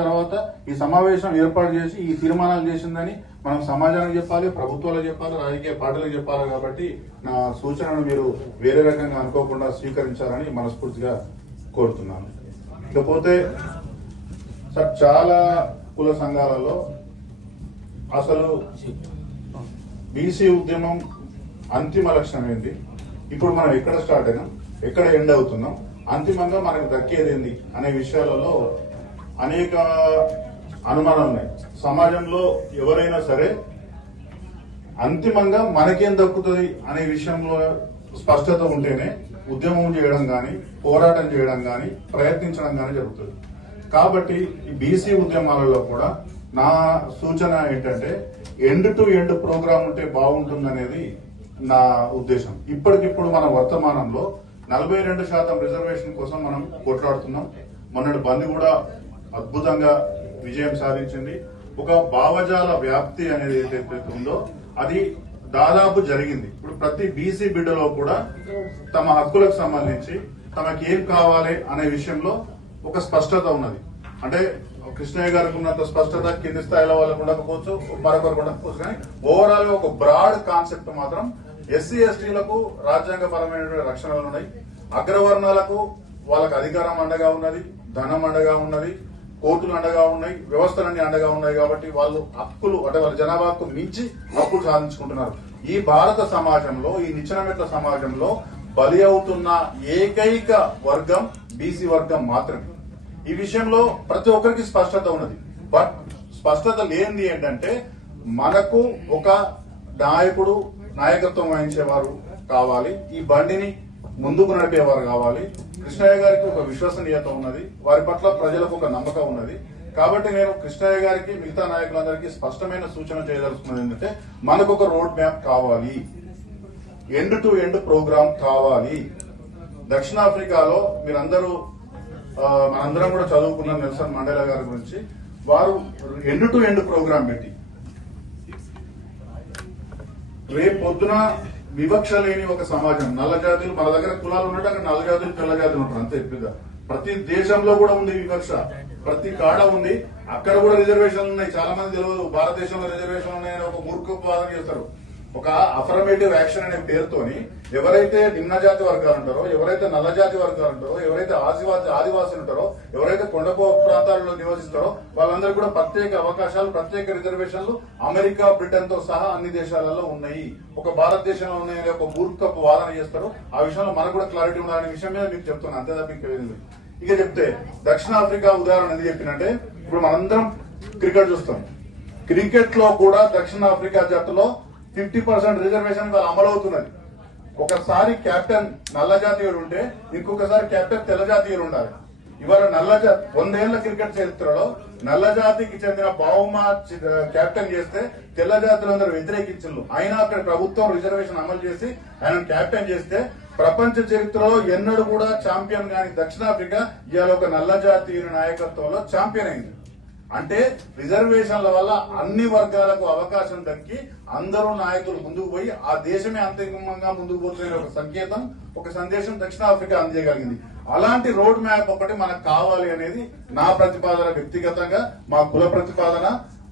తర్వాత ఈ సమావేశం ఏర్పాటు చేసి ఈ తీర్మానాలు చేసిందని మనం సమాజానికి చెప్పాలి ప్రభుత్వాలకు చెప్పాలి రాజకీయ పార్టీలకు చెప్పాలి కాబట్టి నా సూచనను మీరు వేరే రకంగా అనుకోకుండా స్వీకరించాలని మనస్ఫూర్తిగా కోరుతున్నాను. ఇకపోతే సార్ చాలా కుల సంఘాలలో అసలు బీసీ ఉద్యమం అంతిమ లక్ష్యం ఏంటి? ఇప్పుడు మనం ఎక్కడ స్టార్ట్ అయినాం? ఎక్కడ ఎండ్ అవుతున్నాం? అంతిమంగా మనకు దక్కేది ఏంది? అనే విషయాలలో అనేక అనుమానాలు ఉన్నాయి సమాజంలో ఎవరైనా సరే అంతిమంగా మనకేం దక్కుతుంది అనే విషయంలో స్పష్టత ఉంటేనే ఉద్యమం చేయడం కానీ పోరాటం చేయడం కానీ ప్రయత్నించడం కానీ జరుగుతుంది. కాబట్టి ఈ బీసీ ఉద్యమాలలో కూడా నా సూచన ఏంటంటే ఎండ్ టు ఎండ్ ప్రోగ్రామ్ ఉంటే బాగుంటుందనేది నా ఉద్దేశం. ఇప్పటికిప్పుడు మన వర్తమానంలో నలభై రెండు శాతం రిజర్వేషన్ కోసం మనం కొట్లాడుతున్నాం. మొన్నటి బంద్ కూడా అద్భుతంగా విజయం సాధించింది. ఒక భావజాల వ్యాప్తి అనేది ఏదైతే ఉందో అది దాదాపు జరిగింది. ఇప్పుడు ప్రతి బీసీ బిడ్డలో కూడా తమ హక్కులకు సంబంధించి తమకు ఏం కావాలి అనే విషయంలో ఒక స్పష్టత ఉన్నది. అంటే కృష్ణయ్య గారికి ఉన్నంత స్పష్టత కింది స్థాయిలో వాళ్ళకు ఉండకపోవచ్చు మరొకరు ఉండకపోవచ్చు. కానీ ఓవరాల్ ఒక బ్రాడ్ కాన్సెప్ట్ మాత్రం ఎస్సీ ఎస్టీలకు రాజ్యాంగపరమైన రక్షణలు ఉన్నాయి. అగ్రవర్ణాలకు వాళ్ళకు అధికారం అండగా ఉన్నది ధనం అండగా ఉన్నది. కోర్టులు అండగా ఉన్నాయి వ్యవస్థలన్నీ అండగా ఉన్నాయి కాబట్టి వాళ్ళు హక్కులు అంటే వాళ్ళ జనాభాకు మించి హక్కులు సాధించుకుంటున్నారు. ఈ భారత సమాజంలో ఈ నిచ్చెనమెట్ల సమాజంలో బలి అవుతున్న ఏకైక వర్గం బీసీ వర్గం మాత్రమే. ఈ విషయంలో ప్రతి ఒక్కరికి స్పష్టత ఉన్నది. బట్ స్పష్టత లేనిది ఏంటంటే మనకు ఒక నాయకుడు నాయకత్వం వహించేవారు కావాలి. ఈ బండిని ముందుకు నడిపేవారు కావాలి. కృష్ణయ్య గారికి ఒక విశ్వసనీయత ఉన్నది. వారి పట్ల ప్రజలకు ఒక నమ్మకం ఉన్నది. కాబట్టి నేను కృష్ణయ్య గారికి మిగతా నాయకులందరికీ స్పష్టమైన సూచన చేయదలుచుకున్నది ఏంటంటే మనకు ఒక రోడ్ మ్యాప్ కావాలి. ఎండ్ టు ఎండ్ ప్రోగ్రామ్ కావాలి. దక్షిణాఫ్రికాలో మీరందరూ మనందరం కూడా చదువుకున్న నెల్సన్ మండేలా గారి గురించి. వారు ఎండ్ టు ఎండ్ ప్రోగ్రామ్ పెట్టి. రేపు పొద్దున వివక్ష లేని ఒక సమాజం. నల్ల జాతులు మన దగ్గర కులాలు ఉన్నట్టు అక్కడ నల్ల జాతులు తెల్ల జాతులు ఉంటారు. అంతే పెద్ద. ప్రతి దేశంలో కూడా ఉంది వివక్ష. ప్రతి కాడ ఉంది. అక్కడ కూడా రిజర్వేషన్లు ఉన్నాయి. చాలా మంది తెలియదు భారతదేశంలో రిజర్వేషన్లు ఉన్నాయని ఒక మూర్ఖ వాదన చేస్తారు ఒక అఫర్మేటివ్ యాక్షన్ అనే పేరుతోని ఎవరైతే నిమ్న జాతి వర్గాలు ఉంటారో ఎవరైతే నల్ల జాతి వర్గాలు ఉంటారో ఎవరైతే ఆదివాసి ఆదివాసులు ఉంటారో ఎవరైతే కొండపో ప్రాంతాలలో నివసిస్తారో వాళ్ళందరూ కూడా ప్రత్యేక అవకాశాలు ప్రత్యేక రిజర్వేషన్లు అమెరికా బ్రిటన్తో సహా అన్ని దేశాలలో ఉన్నాయి. ఒక భారతదేశంలో ఉన్నాయని ఒక మూర్ఖపు వాదన చేస్తారు ఆ విషయంలో మనకు కూడా క్లారిటీ ఉండాలనే విషయం మీద మీకు చెప్తున్నాను అంతే తప్ప ఇక చెప్తే దక్షిణాఫ్రికా ఉదాహరణ ఎందుకు చెప్పినంటే ఇప్పుడు మనందరం క్రికెట్ చూస్తాం. క్రికెట్లో కూడా దక్షిణాఫ్రికా జట్టులో ఫిఫ్టీ పర్సెంట్ రిజర్వేషన్ వాళ్ళు అమలు ఒకసారి కెప్టెన్ నల్లజాతీయుడు ఉంటే ఇంకొకసారి కెప్టెన్ తెల్ల జాతీయులు ఉండాలి. ఇవాళ నల్ల జాతి వందేళ్ళ క్రికెట్ చరిత్రలో నల్ల జాతికి చెందిన బావుమా కెప్టెన్ చేస్తే తెల్ల జాతులందరూ వ్యతిరేకించారు అయినా అక్కడ ప్రభుత్వం రిజర్వేషన్ అమలు చేసి ఆయన కెప్టెన్ చేస్తే ప్రపంచ చరిత్రలో ఎన్నడూ కూడా ఛాంపియన్ కాని దక్షిణాఫ్రికా ఇవాళ ఒక నల్ల జాతీయుని నాయకత్వంలో ఛాంపియన్ అయింది. అంటే రిజర్వేషన్ల వల్ల అన్ని వర్గాలకు అవకాశం దక్కి అందరూ నాయకులు ముందుకు పోయి ఆ దేశమే అంతిమంగా ముందుకు పోతున్న ఒక సంకేతం ఒక సందేశం దక్షిణాఫ్రికా అందజేయగలిగింది. అలాంటి రోడ్ మ్యాప్ ఒకటి మనకు కావాలి అనేది నా ప్రతిపాదన వ్యక్తిగతంగా మా కుల ప్రతిపాదన.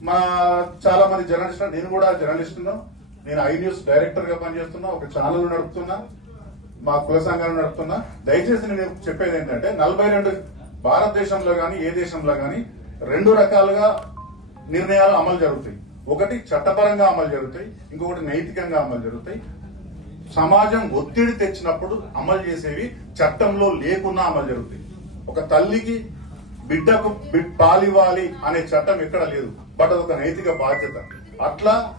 మా చాలా మంది జర్నలిస్ట్ నేను కూడా జర్నలిస్ట్ నేను ఐ న్యూస్ డైరెక్టర్గా పనిచేస్తున్నా ఒక ఛానల్ నడుపుతున్నా మా కుల సంఘాలు నడుపుతున్నా. దయచేసి నేను చెప్పేది ఏంటంటే నలభై రెండు భారతదేశంలో కానీ ఏ దేశంలో కానీ రెండు రకాలుగా నిర్ణయాలు అమలు జరుగుతాయి. ఒకటి చట్టపరంగా అమలు జరుగుతాయి ఇంకొకటి నైతికంగా అమలు జరుగుతాయి. సమాజం ఒత్తిడి తెచ్చినప్పుడు అమలు చేసేవి చట్టంలో లేకున్నా అమలు జరుగుతాయి. ఒక తల్లికి బిడ్డకు పాలివ్వాలి అనే చట్టం ఎక్కడ లేదు బట్ అదొక నైతిక బాధ్యత. అట్లా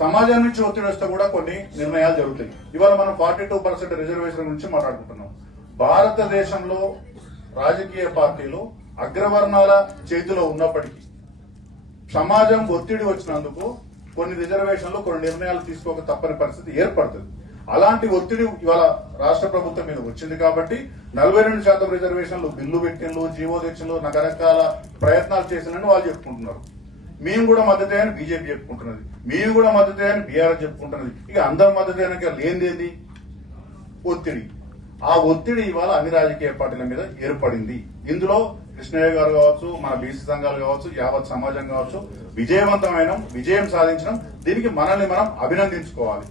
సమాజం నుంచి ఒత్తిడి వస్తే కూడా కొన్ని నిర్ణయాలు జరుగుతాయి. ఇవాళ మనం ఫార్టీ టూ పర్సెంట్ రిజర్వేషన్ గురించి మాట్లాడుకుంటున్నాం. భారతదేశంలో రాజకీయ పార్టీలు అగ్రవర్ణాల చేతిలో ఉన్నప్పటికీ సమాజం ఒత్తిడి వచ్చినందుకు కొన్ని రిజర్వేషన్లు కొన్ని నిర్ణయాలు తీసుకోక తప్పని పరిస్థితి ఏర్పడుతుంది. అలాంటి ఒత్తిడి ఇవాళ రాష్ట్ర ప్రభుత్వం మీద వచ్చింది కాబట్టి నలభై రెండు శాతం రిజర్వేషన్లు బిల్లు పెట్టిండ్లు జీవో తెచ్చిండ్లు రకరకాల ప్రయత్నాలు చేసినని వాళ్ళు చెప్పుకుంటున్నారు. మేము కూడా మద్దతు అని బీజేపీ చెప్పుకుంటున్నది. మేము కూడా మద్దతు అని బీఆర్ఎస్ చెప్పుకుంటున్నది. ఇక అందరి మద్దతు అయినాక లేనిదేది? ఒత్తిడి. ఆ ఒత్తిడి ఇవాళ అన్ని రాజకీయ పార్టీల మీద ఏర్పడింది. ఇందులో కృష్ణయ్య గారు కావచ్చు మన బీసీ సంఘాలు కావచ్చు యావత్ సమాజం కావచ్చు విజయవంతమైన విజయం సాధించడం దీనికి మనల్ని మనం అభినందించుకోవాలి.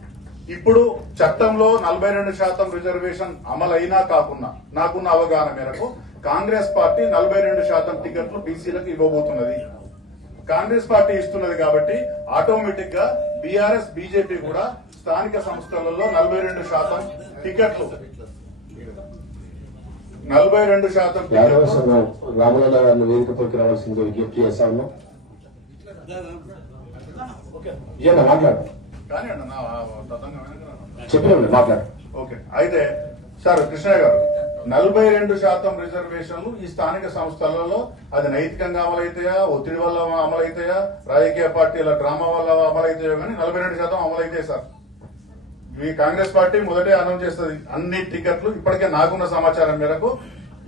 ఇప్పుడు చట్టంలో నలభై రెండు శాతం రిజర్వేషన్ అమలైనా కాకుండా నాకున్న అవగాహన మేరకు కాంగ్రెస్ పార్టీ నలభై రెండు శాతం టికెట్లు బీసీలకు ఇవ్వబోతున్నది. కాంగ్రెస్ పార్టీ ఇస్తున్నది కాబట్టి ఆటోమేటిక్గా బీఆర్ఎస్ బీజేపీ కూడా స్థానిక సంస్థలలో నలభై రెండు శాతం టికెట్లు నలభై రెండు శాతం యాదవ సంఘం రామలన్న గారిని వేదికపైకి రావాల్సిందిగా విజ్ఞప్తి చేస్తా ఉన్నాం. మాట్లాడు. కానీ అన్న నా తతంగం వెనక చెప్పిన మాట్లాడు. ఓకే. అయితే సార్ కృష్ణయ్య గారు నలభై రెండు శాతం రిజర్వేషన్లు ఈ స్థానిక సంస్థలలో అది నైతికంగా అమలైతాయా ఒత్తిడి వల్ల అమలైతాయా రాజకీయ పార్టీల డ్రామా వల్ల అమలైతాయో కానీ నలభై రెండు శాతం అమలైతాయి సార్. ఈ కాంగ్రెస్ పార్టీ మొదటే అనౌన్స్ చేస్తుంది. అన్ని టికెట్లు ఇప్పటికే నాకున్న సమాచారం మేరకు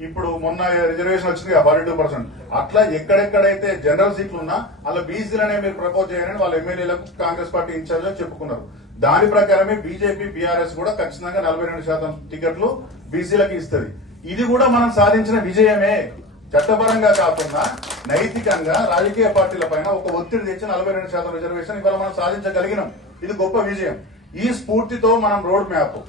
ఇప్పుడు మొన్న రిజర్వేషన్ వచ్చింది ఫార్టీ టూ పర్సెంట్. అట్లా ఎక్కడెక్కడైతే జనరల్ సీట్లు ఉన్నా అలా బీసీలనే మీరు ప్రపోజ్ చేయాలని వాళ్ళ ఎమ్మెల్యేలకు కాంగ్రెస్ పార్టీ ఇన్ఛార్జ్ చెప్పుకున్నారు. దాని ప్రకారమే బీజేపీ బీఆర్ఎస్ కూడా ఖచ్చితంగా నలభై రెండు శాతం టికెట్లు బీసీలకు ఇస్తుంది. ఇది కూడా మనం సాధించిన విజయమే. చట్టపరంగా కాకుండా నైతికంగా రాజకీయ పార్టీల పైన ఒక ఒత్తిడి తెచ్చి నలభై రెండు శాతం రిజర్వేషన్ ఇవాళ మనం సాధించగలిగినాం. ఇది గొప్ప విజయం. ఈ స్ఫూర్తితో మనం రోడ్ మ్యాప్.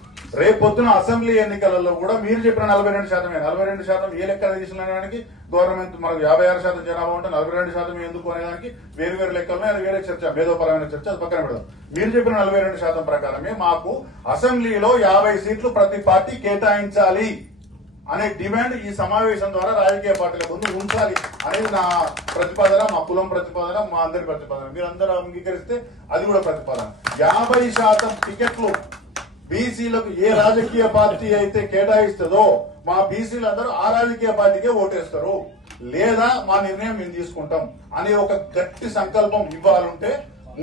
రేపు పొద్దున అసెంబ్లీ ఎన్నికలలో కూడా మీరు చెప్పిన నలభై రెండు శాతమే. నలభై రెండు శాతం ఏ లెక్క తీసుకునేదానికి? గవర్నమెంట్ మనకు యాభై ఆరు శాతం జనాభా ఉంటే నలభై రెండు శాతం ఎందుకు అనేదానికి వేరు వేరు లెక్కలు అది వేరే చర్చ మేధోపరమైన చర్చ అది పక్కన పెడదాం. మీరు చెప్పిన నలభై రెండు శాతం ప్రకారమే మాకు అసెంబ్లీలో యాభై సీట్లు ప్రతి పార్టీ కేటాయించాలి. అనే డిమాండ్ ఈ సమావేశం ద్వారా రాజకీయ పార్టీల ముందు ఉంచాలి అనేది నా ప్రతిపాదన మా కులం ప్రతిపాదన మా అందరి ప్రతిపాదన. మీరందరూ అంగీకరిస్తే అది కూడా ప్రతిపాదన. యాభై శాతం టికెట్లు బీసీలకు ఏ రాజకీయ పార్టీ అయితే కేటాయిస్తుందో మా బీసీలు అందరూ ఆ రాజకీయ పార్టీకే ఓటేస్తారు. లేదా మా నిర్ణయం మేము తీసుకుంటాం అనే ఒక గట్టి సంకల్పం ఇవ్వాలంటే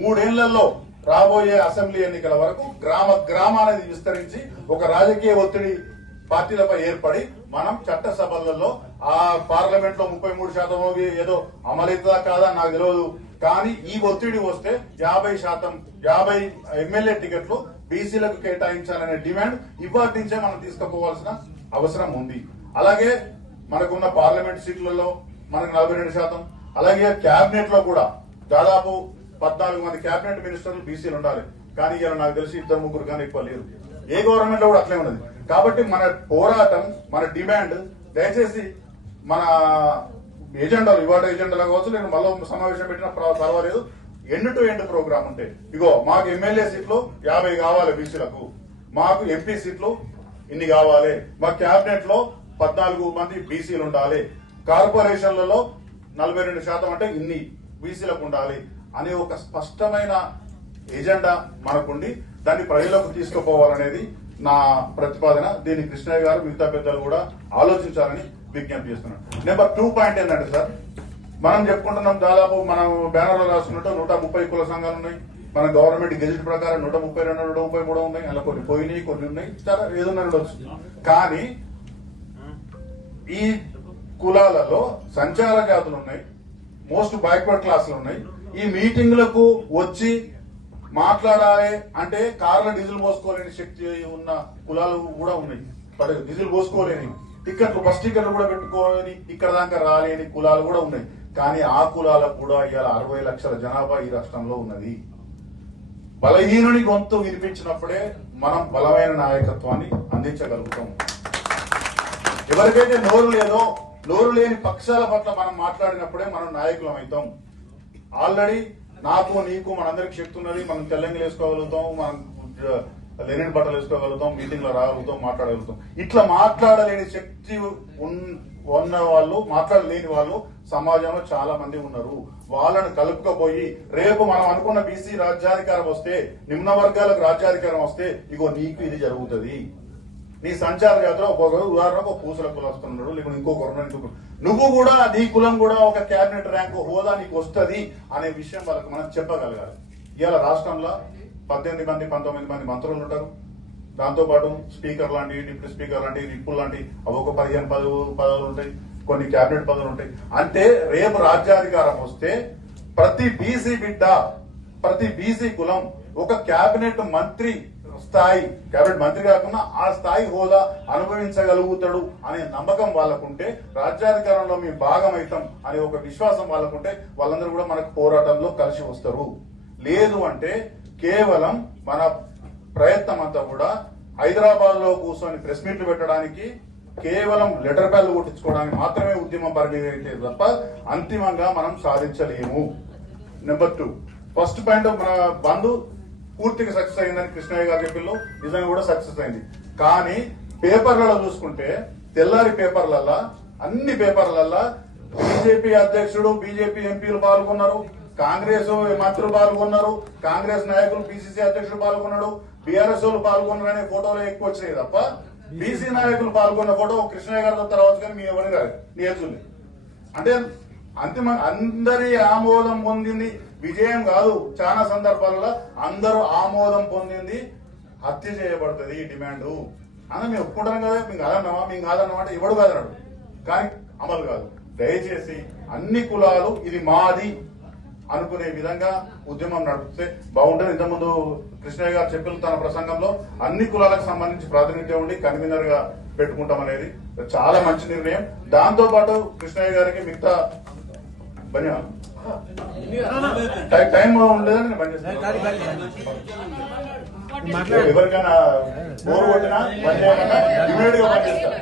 మూడేళ్ళలో రాబోయే అసెంబ్లీ ఎన్నికల వరకు గ్రామ గ్రామానికి విస్తరించి ఒక రాజకీయ ఒత్తిడి పార్టీలపై ఏర్పడి మనం చట్టసభలలో ఆ పార్లమెంట్లో ముప్పై మూడు శాతం ఏదో అమలవుతుందా కాదా నాకు తెలియదు కానీ ఈ ఒత్తిడి వస్తే యాభై శాతం యాభై ఎమ్మెల్యే టికెట్లు బీసీలకు కేటాయించాలనే డిమాండ్ ఇవాటి నుంచే మనం తీసుకుపోవాల్సిన అవసరం ఉంది. అలాగే మనకున్న పార్లమెంట్ సీట్లలో మనకు నలభై రెండు శాతం అలాగే కేబినెట్లో కూడా దాదాపు పద్నాలుగు మంది కేబినెట్ మినిస్టర్లు బీసీలు ఉండాలి. కానీ ఇలా నాకు తెలిసి ఇద్దరు ముగ్గురు కానీ ఎక్కువ లేరు. ఏ గవర్నమెంట్లో కూడా అట్లే ఉన్నది. కాబట్టి మన పోరాటం మన డిమాండ్ దయచేసి మన ఎజెండాలు ఇవాళ ఎజెండాలో కావచ్చు నేను మళ్ళీ సమావేశం పెట్టిన పర్వాలేదు. ఎండ్ టు ఎండ్ ప్రోగ్రామ్ ఉంటే ఇగో మాకు ఎమ్మెల్యే సీట్లు యాభై కావాలి బీసీలకు. మాకు ఎంపీ సీట్లు ఇన్ని కావాలి. మా క్యాబినెట్లో పద్నాలుగు మంది బీసీలు ఉండాలి. కార్పొరేషన్లలో నలభై రెండు శాతం అంటే ఇన్ని బీసీలకు ఉండాలి అనే ఒక స్పష్టమైన ఎజెండా మనకుండి దాన్ని ప్రజలకు తీసుకుపోవాలనేది నా ప్రతిపాదన దీన్ని కృష్ణయ్య గారు మిగతా పెద్దలు కూడా ఆలోచించాలని విజ్ఞప్తి చేస్తున్నాను. నెంబర్ టూ పాయింట్ ఏంటంటే సార్ మనం చెప్పుకుంటున్నాం దాదాపు మనం బ్యానర్లో రాసుకున్నట్టు నూట ముప్పై కుల సంఘాలు ఉన్నాయి. మన గవర్నమెంట్ గెజిట్ ప్రకారం నూట ముప్పై రెండు నూట ముప్పై మూడు ఉన్నాయి. అలా కొన్ని పోయినాయి కొన్ని ఉన్నాయి. చాలా ఏదన్నా ఉండొచ్చు. కానీ ఈ కులాలలో సంచార జాతులు ఉన్నాయి. మోస్ట్ బ్యాక్వర్డ్ క్లాసులు ఉన్నాయి. ఈ మీటింగ్లకు వచ్చి మాట్లాడాలి అంటే కార్ల డీజిల్ పోసుకోలేని శక్తి ఉన్న కులాలు కూడా ఉన్నాయి. బట్ డీజిల్ పోసుకోలేని టికెట్లు బస్ టికెట్లు కూడా పెట్టుకోలేని ఇక్కడ దాకా రాలేని కులాలు కూడా ఉన్నాయి. కానీ ఆ కులాలకు కూడా ఇవాళ అరవై లక్షల జనాభా ఈ రాష్ట్రంలో ఉన్నది. బలహీనుని గొంతు వినిపించినప్పుడే మనం బలమైన నాయకత్వాన్ని అందించగలుగుతాం. ఎవరికైతే నోరు లేదో నోరు లేని పక్షాల పట్ల మనం మాట్లాడినప్పుడే మనం నాయకులం అవుతాం. ఆల్రెడీ నాకు నీకు మనందరికి శక్తి ఉన్నది మనం తెల్లంగిలు వేసుకోగలుగుతాం మనం లెనిన్ బట్టలు వేసుకోగలుగుతాం మీటింగ్లో రాగలుగుతాం మాట్లాడగలుగుతాం. ఇట్లా మాట్లాడలేని శక్తి ఉన్- ఉన్న వాళ్ళు మాట్లాడలేని వాళ్ళు సమాజంలో చాలా మంది ఉన్నారు. వాళ్ళను కలుపుకపోయి రేపు మనం అనుకున్న బీసీ రాజ్యాధికారం వస్తే నిమ్న వర్గాలకు రాజ్యాధికారం వస్తే ఇగో నీకు ఇది జరుగుతుంది. నీ సంచార జాతర ఒక్కొక్క ఉదాహరణకు ఒక పూసల కులం వస్తున్నాడు లేకుంటే ఇంకొకరు ఇంకొకరు నువ్వు కూడా నీ కులం కూడా ఒక క్యాబినెట్ ర్యాంకు హోదా నీకు వస్తుంది అనే విషయం వాళ్ళకి మనం చెప్పగలగాలి. ఇవాళ రాష్ట్రంలో పద్దెనిమిది మంది పంతొమ్మిది మంది మంత్రులు ఉంటారు. దాంతోపాటు స్పీకర్ లాంటి డిప్యూటీ స్పీకర్ లాంటి నిప్పులు లాంటి అవి ఒక పదిహేను పదవులు పదవులు ఉంటాయి. కొన్ని క్యాబినెట్ పదవులు ఉంటాయి. అంటే రేపు రాజ్యాధికారం వస్తే ప్రతి బీసీ బిడ్డ ప్రతి బీసీ కులం ఒక క్యాబినెట్ మంత్రి స్థాయి. కేబినెట్ మంత్రి కాకుండా ఆ స్థాయి హోదా అనుభవించగలుగుతాడు అనే నమ్మకం వాళ్ళకుంటే రాజ్యాధికారంలో మేము భాగమైతాం అనే ఒక విశ్వాసం వాళ్ళకుంటే వాళ్ళందరూ కూడా మనకు పోరాటంలో కలిసి వస్తారు. లేదు అంటే కేవలం మన ప్రయత్నం అంతా కూడా హైదరాబాద్లో కూర్చొని ప్రెస్ మీట్లు పెట్టడానికి కేవలం లెటర్ ప్యాడ్లు కొట్టించుకోవడానికి మాత్రమే ఉద్యమం పరిమితి తప్ప అంతిమంగా మనం సాధించలేము. Number two. ఫస్ట్ పాయింట్ మన బంధు పూర్తిగా సక్సెస్ అయిందని కృష్ణయ్య గారి పిల్లలు నిజంగా కూడా సక్సెస్ అయింది. కానీ పేపర్లలో చూసుకుంటే తెల్లారి పేపర్లల్లా అన్ని పేపర్లల్లా బీజేపీ అధ్యక్షుడు బీజేపీ ఎంపీలు పాల్గొన్నారు. కాంగ్రెస్ మంత్రులు పాల్గొన్నారు. కాంగ్రెస్ నాయకులు బీసీసీ అధ్యక్షుడు పాల్గొన్నాడు బీఆర్ఎస్ వాళ్ళు పాల్గొన్నారు అనే ఫోటోలు ఎక్కువ వచ్చినాయి తప్ప బీసీ నాయకులు పాల్గొన్న ఫోటో కృష్ణయ్య గారితో తర్వాత కానీ మీ ఎవరు కాదు నీ అంటే అంతిమ అందరి ఆమోదం పొందింది విజయం కాదు. చాలా సందర్భాలలో అందరూ ఆమోదం పొందింది హత్య చేయబడుతుంది ఈ డిమాండ్. అన్న మేము ఒప్పుకుంటాం కదా మేము కాదన్నామా? మేము కాదన్నమాట అంటే ఎవడు కాదన్నాడు? కానీ అమలు కాదు. దయచేసి అన్ని కులాలు ఇది మాది అనుకునే విధంగా ఉద్యమం నడిపితే బాగుంటుంది. ఇంతకుముందు కృష్ణయ్య గారు చెప్పిన తన ప్రసంగంలో అన్ని కులాలకు సంబంధించి ప్రాతినిధ్యం ఉండి కన్వీనర్గా పెట్టుకుంటాం అనేది చాలా మంచి నిర్ణయం. దాంతో పాటు కృష్ణయ్య గారికి మిగతా ధన్యవాదాలు. టై- టైం ఉండలేదని నేను పని చేస్తాను ఎవరికైనా బోర్ కొట్టినా పని ఇమీడియట్గా పని చేస్తాను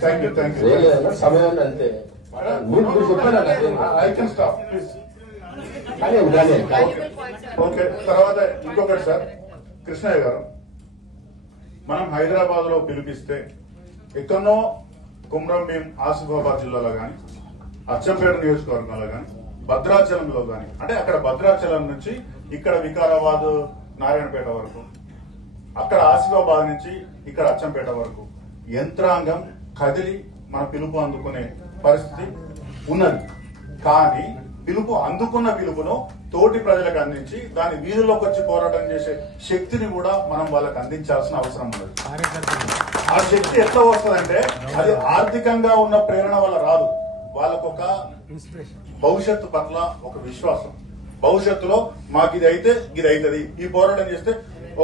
థ్యాంక్ యూ థ్యాంక్ యూ సమయం అంతే. మీరు అదే. ఐ కెన్ స్టాప్ ప్లీజ్ కానీ కానీ ఓకే తర్వాత ఇంకొకటి సార్. కృష్ణయ్య గారు మనం హైదరాబాద్లో పిలిపిస్తే ఎక్కడో కుమ్రం భీం ఆసిఫాబాద్ జిల్లాలో గాని అచ్చంపేట నియోజకవర్గంలో గాని భద్రాచలంలో గాని అంటే అక్కడ భద్రాచలం నుంచి ఇక్కడ వికారాబాద్ నారాయణపేట వరకు అక్కడ ఆసిఫాబాద్ నుంచి ఇక్కడ అచ్చంపేట వరకు యంత్రాంగం కదిలి మన పిలుపు అందుకునే పరిస్థితి ఉన్నది. కానీ పిలుపు అందుకున్న పిలుపును తోటి ప్రజలకు అందించి దాని వీధుల్లోకి వచ్చి పోరాటం చేసే శక్తిని కూడా మనం వాళ్ళకి అందించాల్సిన అవసరం ఉన్నది. ఆ శక్తి ఎట్లా వస్తుందంటే అది ఆర్థికంగా ఉన్న ప్రేరణ వల్ల రాదు. వాళ్ళకొక భవిష్యత్తు పట్ల ఒక విశ్వాసం. భవిష్యత్తులో మాకు ఇది అయితే ఇది అవుతుంది ఈ పోరాటం చేస్తే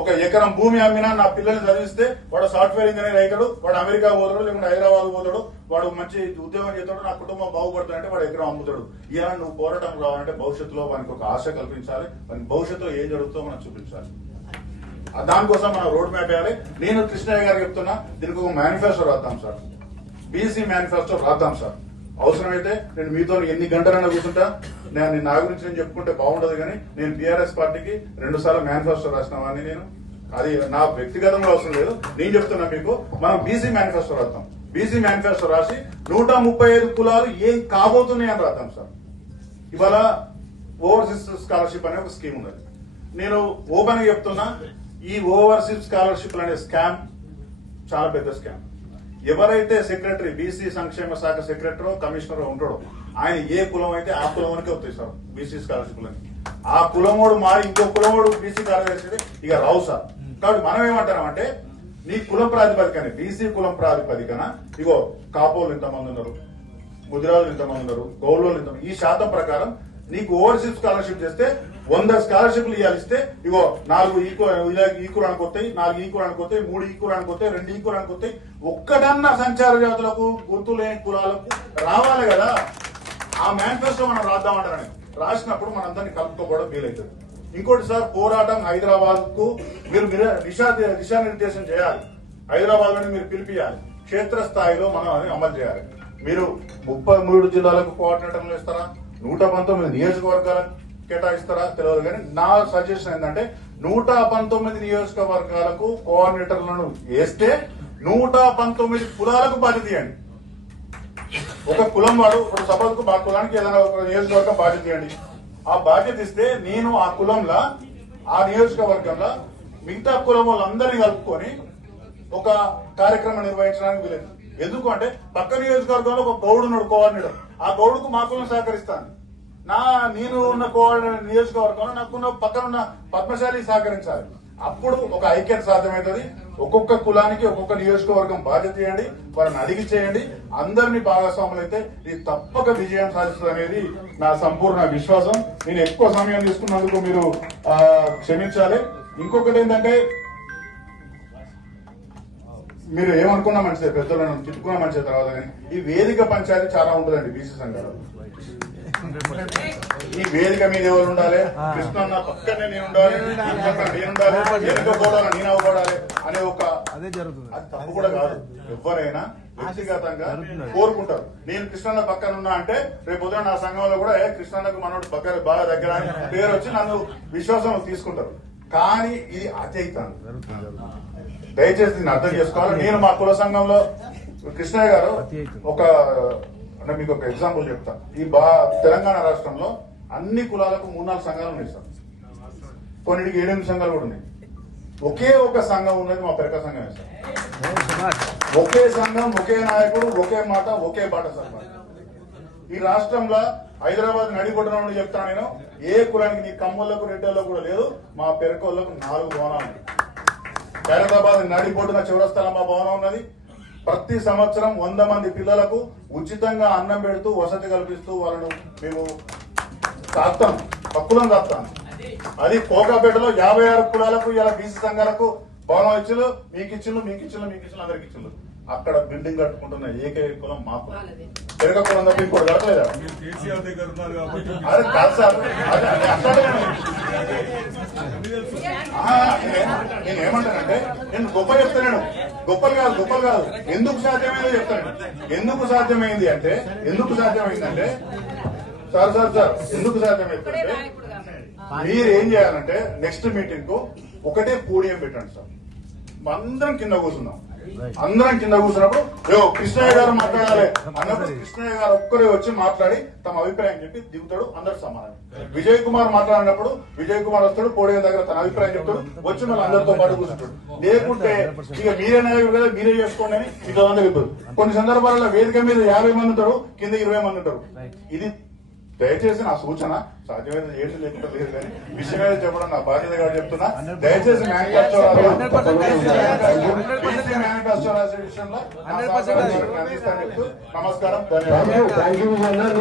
ఒక ఎకరం భూమి అమ్మినా నా పిల్లల్ని చదివిస్తే వాడు సాఫ్ట్వేర్ ఇంజనీర్ అవుతాడు వాడు అమెరికా పోతాడు లేకుంటే హైదరాబాద్ పోతాడు వాడు మంచి ఉద్యోగం చేస్తాడు నా కుటుంబం బాగుపడుతుంది అంటే వాడు ఎకరం అమ్ముతాడు. ఇలా నువ్వు పోరాటం రావాలంటే భవిష్యత్తులో వానికి ఒక ఆశ కల్పించాలి వానికి భవిష్యత్తులో ఏం జరుగుతుందో మనం చూపించాలి. దానికోసం మనం రోడ్ మ్యాప్ వేయాలి. నేను కృష్ణయ్య గారు చెప్తున్నా దీనికి ఒక మేనిఫెస్టో రాద్దాం సార్. బీసీ మేనిఫెస్టో రాద్దాం సార్. అవసరమైతే నేను మీతో ఎన్ని గంటలైనా కూర్చుంటా. నేను నా గురించి నేను చెప్పుకుంటే బాగుండదు కానీ నేను బీఆర్ఎస్ పార్టీకి రెండు సార్లు మేనిఫెస్టో రాసిన వాడిని నేను. అది నా వ్యక్తిగతంగా అవసరం లేదు. నేను చెప్తున్నా మీకు మనం బీసీ మేనిఫెస్టో రాద్దాం. బీసీ మేనిఫెస్టో రాసి నూట ముప్పై ఐదు కులాలు ఏం కాబోతున్నాయి అని రాద్దాం సార్. ఇవాళ ఓవర్సీస్ స్కాలర్షిప్ అనే ఒక స్కీమ్ ఉన్నది. నేను ఓపెన్ చెప్తున్నా ఈ ఓవర్సీస్ స్కాలర్షిప్ అనే స్కామ్ చాలా పెద్ద స్కామ్ ఎవరైతే సెక్రటరీ బీసీ సంక్షేమ శాఖ సెక్రటరీ కమిషనర్ ఉంటాడో ఆయన ఏ కులం అయితే ఆ కులం వరకే వచ్చేసారు బీసీ స్కాలర్షిప్లని ఆ కులమోడు మారి ఇంకో కులమోడు బీసీ కార్యదర్శి ఇక రావు సార్. కాబట్టి మనం ఏమంటామంటే నీ కులం ప్రాతిపదికన బీసీ కులం ప్రాతిపదికన ఇగో కాపోలు ఇంతమంది ఉన్నారు ముదిరాజులు ఇంతమంది ఉన్నారు గౌరవులు ఇంతమంది ఈ శాతం ప్రకారం నీకు ఓవర్సీస్ స్కాలర్షిప్ చేస్తే వంద స్కాలర్షిప్లు ఇవ్వాలిస్తే ఇగో నాలుగు ఈకో ఈకురానికి వస్తాయి నాలుగు ఈకురానికి వస్తాయి మూడు ఈకురానికి వస్తాయి రెండు ఈకురానికి వస్తాయి. ఒక్కటన్నా సంచార జాతులకు గుర్తు లేని కులాలకు రావాలి కదా. ఆ మేనిఫెస్టో మనం రాద్దామంటారని రాసినప్పుడు మనందరినీ కలుపుకోవడం వీలవుతుంది ఇంకోటి సార్ పోరాటం హైదరాబాద్కు మీరు దిశా దిశానిర్దేశం చేయాలి. హైదరాబాద్లోని మీరు పిలిపియాలి. క్షేత్రస్థాయిలో మనం అది అమలు చేయాలి. మీరు ముప్పై మూడు జిల్లాలకు కోఆర్డినేటర్లు ఇస్తారా నూట పంతొమ్మిది నియోజకవర్గాలకు కేటాయిస్తారా తెలియదు కానీ నా సజెషన్ ఏంటంటే నూట పంతొమ్మిది నియోజకవర్గాలకు కోఆర్డినేటర్లను వేస్తే నూట పంతొమ్మిది కులాలకు బాధ్యత ఇవ్వండి. ఒక కులం వాడు ఇప్పుడు సపోజ్ మా కులానికి ఏదైనా ఒక నియోజకవర్గం బాధ్యత ఇవ్వండి. ఆ బాధ్యత ఇస్తే నేను ఆ కులంలో ఆ నియోజకవర్గంలో మిగతా కులం వాళ్ళందరినీ కలుపుకొని ఒక కార్యక్రమం నిర్వహించడానికి వీలేదు. ఎందుకు అంటే పక్క నియోజకవర్గంలో ఒక గౌడు ఉన్నాడు కోఆర్డినేటర్. ఆ గౌడుకు మాత్రమే సహకరిస్తాను. నా నేను ఉన్న నియోజకవర్గంలో నాకున్న పక్కన ఉన్న పద్మశాలి సహకరించాలి. అప్పుడు ఒక ఐక్యత సాధ్యమవుతుంది. ఒక్కొక్క కులానికి ఒక్కొక్క నియోజకవర్గం బాధ్యత చేయండి వారిని అడిగి చేయండి. అందరినీ భాగస్వాములు అయితే ఇది తప్పక విజయం సాధిస్తుంది అనేది నా సంపూర్ణ విశ్వాసం. నేను ఎక్కువ సమయం తీసుకున్నందుకు మీరు క్షమించాలి. ఇంకొకటి ఏంటంటే మీరు ఏమనుకున్నా మంచిదే పెద్దలను తిట్టుకున్నా మంచిదే తర్వాత కానీ ఈ వేదిక పంచాయతీ చాలా ఉంటుందండి బీసీ సంఘాలు. ఈ వేదిక మీద ఎవరు ఉండాలి? కృష్ణన్న పక్కనే నేను ఉండాలి పక్కన నేను అవ్వడాలి అనే ఒక అదే జరుగుతుంది. అది తప్పు కూడా కాదు. ఎవరైనా వ్యక్తిగతంగా కోరుకుంటారు. నేను కృష్ణన్న పక్కన ఉన్నా అంటే రేపు ఉదయం నా సంఘంలో కూడా ఏ కృష్ణన్నకు మనోడు పక్కన బాగా దగ్గర అని పేరు వచ్చి నన్ను విశ్వాసం తీసుకుంటారు. కానీ ఇది అతీతాను దయచేసి దీన్ని అర్థం చేసుకోవాలి. నేను మా కుల సంఘంలో కృష్ణయ్య గారు ఒక అంటే మీకు ఒక ఎగ్జాంపుల్ చెప్తా. ఈ బా తెలంగాణ రాష్ట్రంలో అన్ని కులాలకు మూడు నాలుగు సంఘాలు ఉన్నాయి సార్. కొన్నిటికి ఏడెనిమిది సంఘాలు కూడా ఉన్నాయి. ఒకే ఒక సంఘం ఉన్నది మా పెరక సంఘం సార్. ఒకే సంఘం ఒకే నాయకుడు ఒకే మాట ఒకే బాట సార్ ఈ రాష్ట్రంలో హైదరాబాద్ నడిగొట్టడం చెప్తాను నేను ఏ కులానికి నీ కమ్మలకు రెడ్డల్లో కూడా లేదు మా పెరకోళ్ళకు నాలుగు భవనాలు ఉన్నాయి. ఖైరతాబాద్ నడిపోటున చివరస్థల మా భవనం ఉన్నది. ప్రతి సంవత్సరం వంద మంది పిల్లలకు ఉచితంగా అన్నం పెడుతూ వసతి కల్పిస్తూ వాళ్ళను మేము తాగుతాం హక్కులను తాగుతాం అది కోకాపేటలో యాభై ఆరు కులాలకు ఇలా బీసీ సంఘాలకు భవనం ఇచ్చులు మీకు ఇచ్చులు మీకు ఇచ్చులు మీకు ఇచ్చులు అందరికి ఇచ్చులు అక్కడ బిల్డింగ్ కట్టుకుంటున్న ఏకైక కులం మా కులం పెరగ కులం తప్ప ఇంకోటి కట్టలేదా అదే కాదు సార్. అదే అదే అట్లాగే ఆ, నేనే- నేను ఏమంటానంటే నేను గొప్ప చెప్తున్నాను గొప్పలు కాదు గొప్పలు కాదు. ఎందుకు సాధ్యమైందో చెప్తాను. ఎందుకు సాధ్యమైంది అంటే ఎందుకు సాధ్యమైందంటే సార్ సార్ సార్ ఎందుకు సాధ్యమైందంటే మీరు ఏం చేయాలంటే నెక్స్ట్ మీటింగ్కు ఒకటే పోడియం పెట్టండి సార్. అందరం కింద కూర్చున్నాం. అందరం కింద కూర్చున్నప్పుడు "యో, కృష్ణయ్య గారు మాట్లాడాలి. అన్నప్పుడు కృష్ణయ్య గారు ఒక్కరే వచ్చి మాట్లాడి తమ అభిప్రాయం చెప్పి దిగుతాడు అందరు సమానం. విజయ్ కుమార్ మాట్లాడినప్పుడు విజయ్ కుమార్ వస్తాడు పోడియం దగ్గర తన అభిప్రాయం చెప్తాడు వచ్చి మళ్ళీ అందరితో పాటు కూర్చుంటాడు. లేకుంటే ఇక మీరే నాయకుడు కదా మీరే చేసుకోండి అని చెప్పారు. కొన్ని సందర్భాలలో వేదిక మీద యాభై మంది ఉంటారు కింద ఇరవై మంది ఉంటారు. ఇది దయచేసి నా సూచన సాధ్యమైన ఏంటి లేకుండా లేదు కానీ విషయం ఏదో చెప్పడం నా బాధ్యతగా చెప్తున్నా. దయచేసి మేనిఫెస్టో మేనిఫెస్టో రాసే విషయంలో నమస్కారం ధన్యవాదాలు.